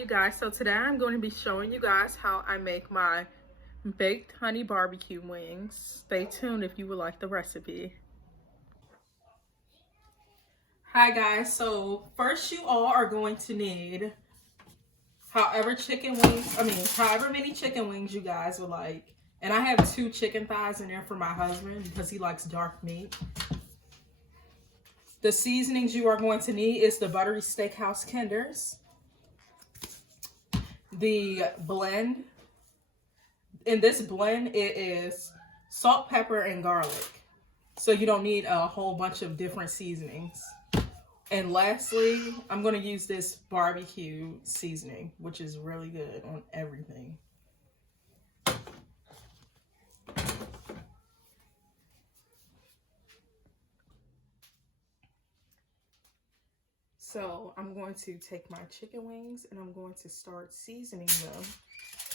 you guys. So today I'm going to be showing you guys how I make my baked honey barbecue wings. Stay tuned if you would like the recipe. Hi guys, so first you all are going to need however many chicken wings you guys would like. And I have 2 chicken thighs in there for my husband because he likes dark meat. The seasonings you are going to need is the Buttery Steakhouse Kenders, the blend. In this blend, it is salt, pepper, and garlic. So you don't need a whole bunch of different seasonings. And lastly, I'm going to use this barbecue seasoning, which is really good on everything. So I'm going to take my chicken wings and I'm going to start seasoning them.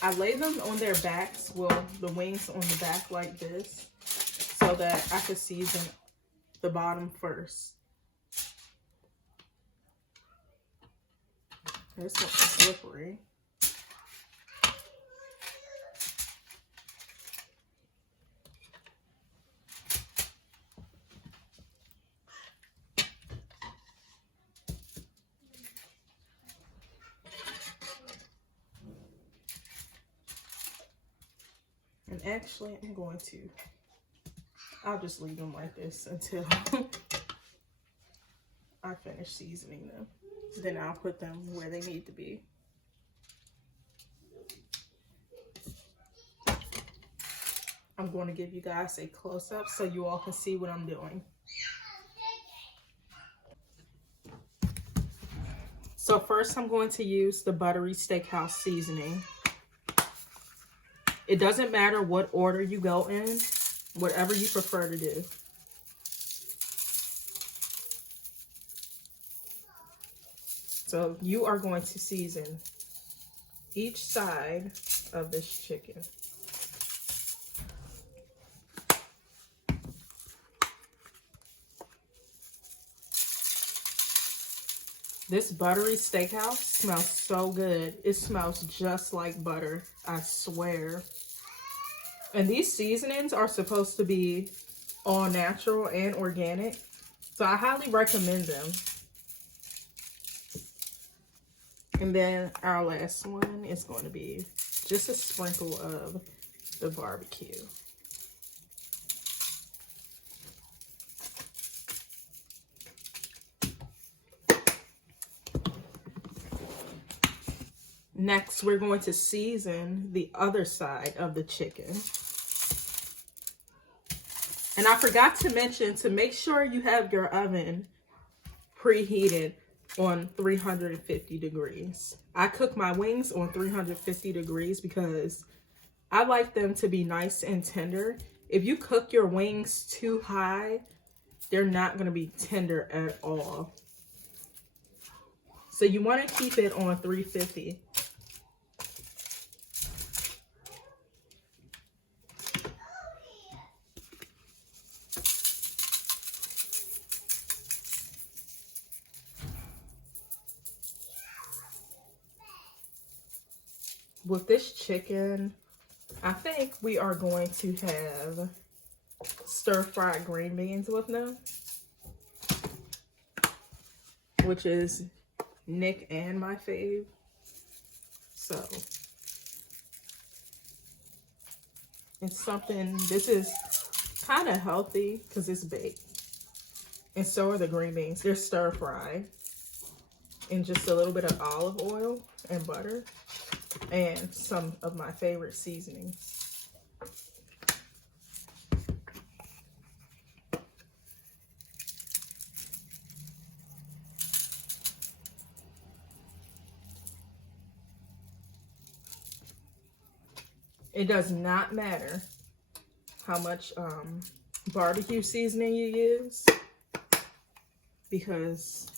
I lay them on their backs, well, the wings on the back like this, so that I could season the bottom first. This one's slippery. And actually, I'll just leave them like this until I finish seasoning them. Then I'll put them where they need to be. I'm going to give you guys a close-up so you all can see what I'm doing. So first I'm going to use the Buttery Steakhouse seasoning. It doesn't matter what order you go in, whatever you prefer to do. So you are going to season each side of this chicken. This Buttery Steakhouse smells so good. It smells just like butter, I swear. And these seasonings are supposed to be all natural and organic, so I highly recommend them. And then our last one is going to be just a sprinkle of the barbecue. Next, we're going to season the other side of the chicken. And I forgot to mention to make sure you have your oven preheated on 350 degrees. I cook my wings on 350 degrees because I like them to be nice and tender. If you cook your wings too high, they're not going to be tender at all. So you want to keep it on 350. With this chicken, I think we are going to have stir-fried green beans with them, which is Nick and my fave. So it's something, this is kind of healthy because it's baked. And so are the green beans. They're stir-fried in just a little bit of olive oil and butter. And some of my favorite seasonings. It does not matter how much barbecue seasoning you use, because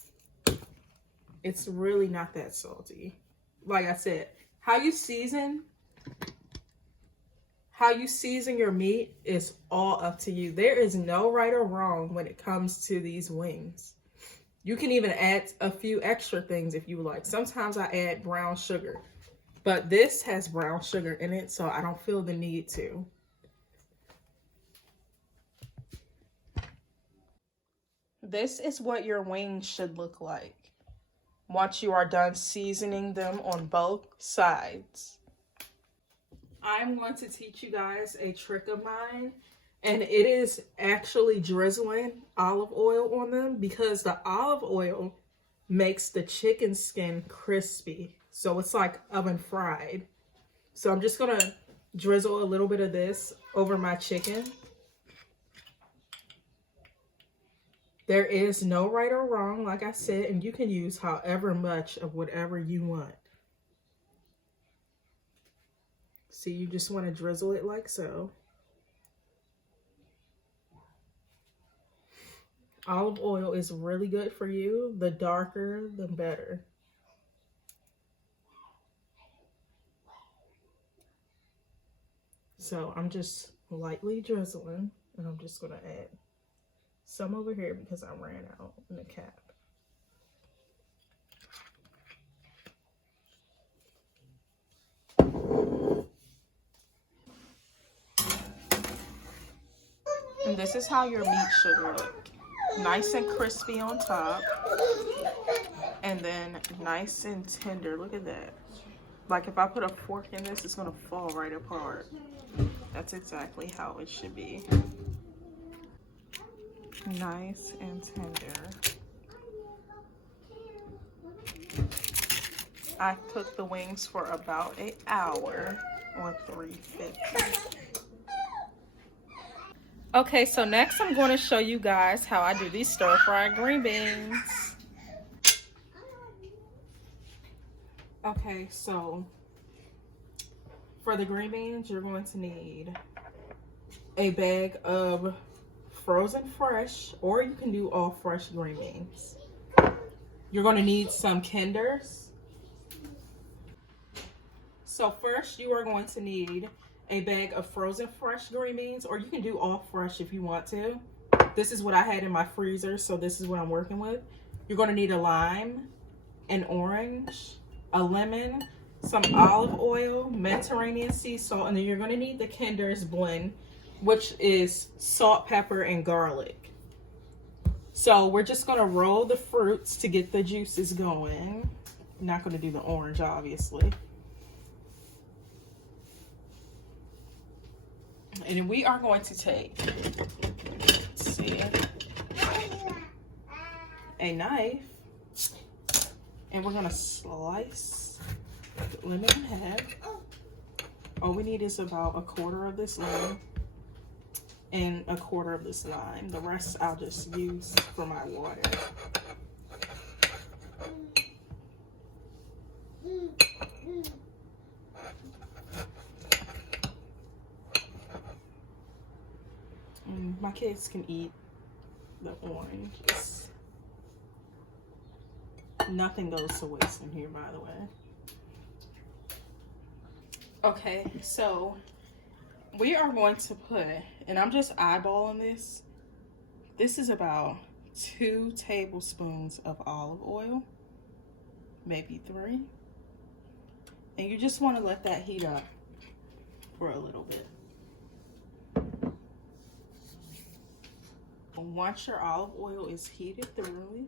it's really not that salty. Like I said, how you season your meat is all up to you. There is no right or wrong when it comes to these wings. You can even add a few extra things if you like. Sometimes I add brown sugar, but this has brown sugar in it, so I don't feel the need to. This is what your wings should look like once you are done seasoning them on both sides. I'm going to teach you guys a trick of mine, and it is actually drizzling olive oil on them because the olive oil makes the chicken skin crispy. So it's like oven fried. So I'm just gonna drizzle a little bit of this over my chicken. There is no right or wrong, like I said, and you can use however much of whatever you want. See, you just want to drizzle it like so. Olive oil is really good for you. The darker, the better. So I'm just lightly drizzling, and I'm just going to add some over here because I ran out in the cap. And this is how your meat should look. Nice and crispy on top. And then nice and tender. Look at that. Like if I put a fork in this, it's going to fall right apart. That's exactly how it should be. Nice and tender. I cooked the wings for about an hour on 350. Okay, so next I'm going to show you guys how I do these stir-fried green beans. Okay, so for the green beans, you're going to need a bag of frozen fresh, or you can do all fresh green beans. You're going to need some Kinders. So first, you are going to need a bag of frozen fresh green beans, or you can do all fresh if you want to. This is what I had in my freezer, so this is what I'm working with. You're going to need a lime, an orange, a lemon, some olive oil, Mediterranean sea salt, and then you're going to need the Kinder's blend, which is salt, pepper, and garlic. So we're just going to roll the fruits to get the juices going. I'm not going to do the orange, obviously. And then we are going to take, let's see, a knife, and we're going to slice the lemon in half. All we need is about a quarter of this lemon and a quarter of this lime. The rest I'll just use for my water. My kids can eat the oranges. Nothing goes to waste in here, by the way. Okay, so we are going to put, and I'm just eyeballing this. This is about 2 tablespoons of olive oil, maybe 3. And you just want to let that heat up for a little bit. Once your olive oil is heated thoroughly,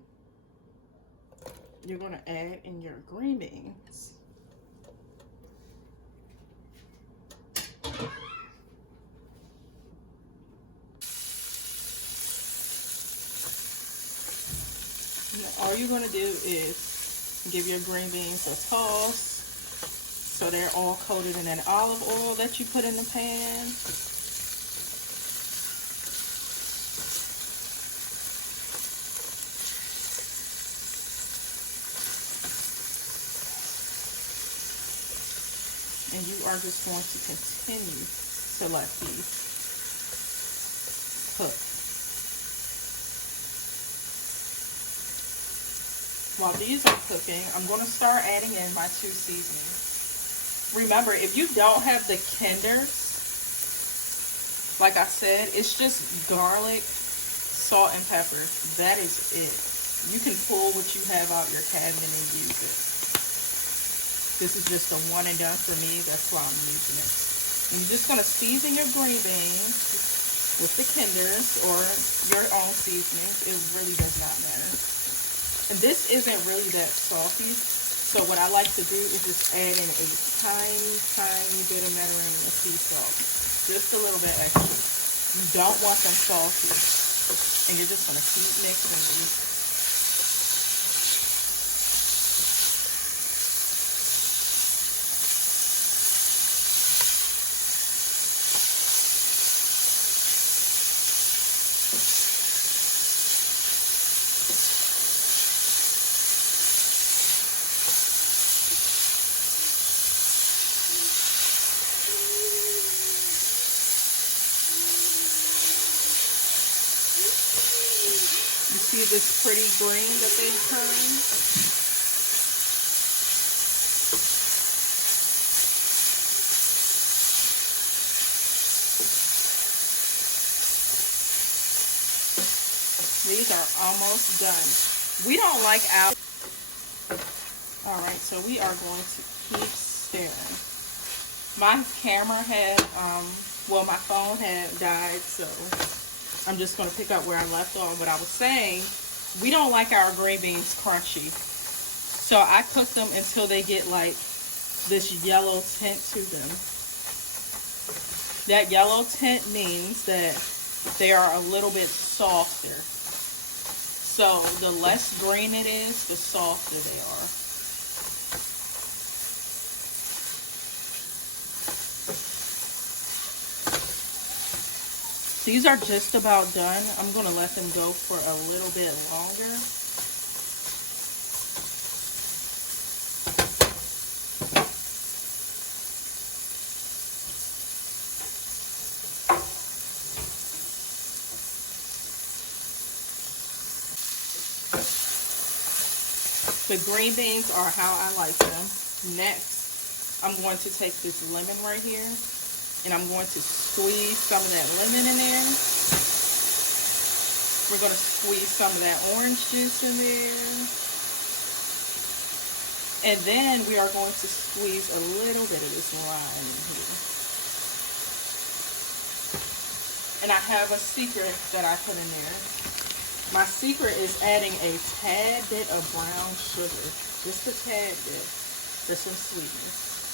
you're going to add in your green beans. Now, all you're going to do is give your green beans a toss so they're all coated in that olive oil that you put in the pan. And you are just going to continue to let these cook. While these are cooking, I'm going to start adding in my 2 seasonings. Remember, if you don't have the Kinders, like I said, it's just garlic, salt, and pepper. That is it. You can pull what you have out your cabinet and use it. This is just a one and done for me. That's why I'm using it. And you're just going to season your green beans with the Kinders or your own seasonings. It really does not matter. And this isn't really that salty. So what I like to do is just add in a tiny, tiny bit of Mediterranean sea salt. Just a little bit extra. You don't want them salty. And you're just going to keep mixing these. You see this pretty green that they've turned? These are almost done. We don't like our... Alright, so we are going to keep stirring. My camera had, well, my phone had died, so I'm just going to pick up where I left off. But I was saying, we don't like our green beans crunchy. So I cook them until they get like this yellow tint to them. That yellow tint means that they are a little bit softer. So the less green it is, the softer they are. These are just about done. I'm going to let them go for a little bit longer. The green beans are how I like them. Next, I'm going to take this lemon right here. And I'm going to squeeze some of that lemon in there. We're going to squeeze some of that orange juice in there. And then we are going to squeeze a little bit of this lime in here. And I have a secret that I put in there. My secret is adding a tad bit of brown sugar. Just a tad bit. For some sweetness.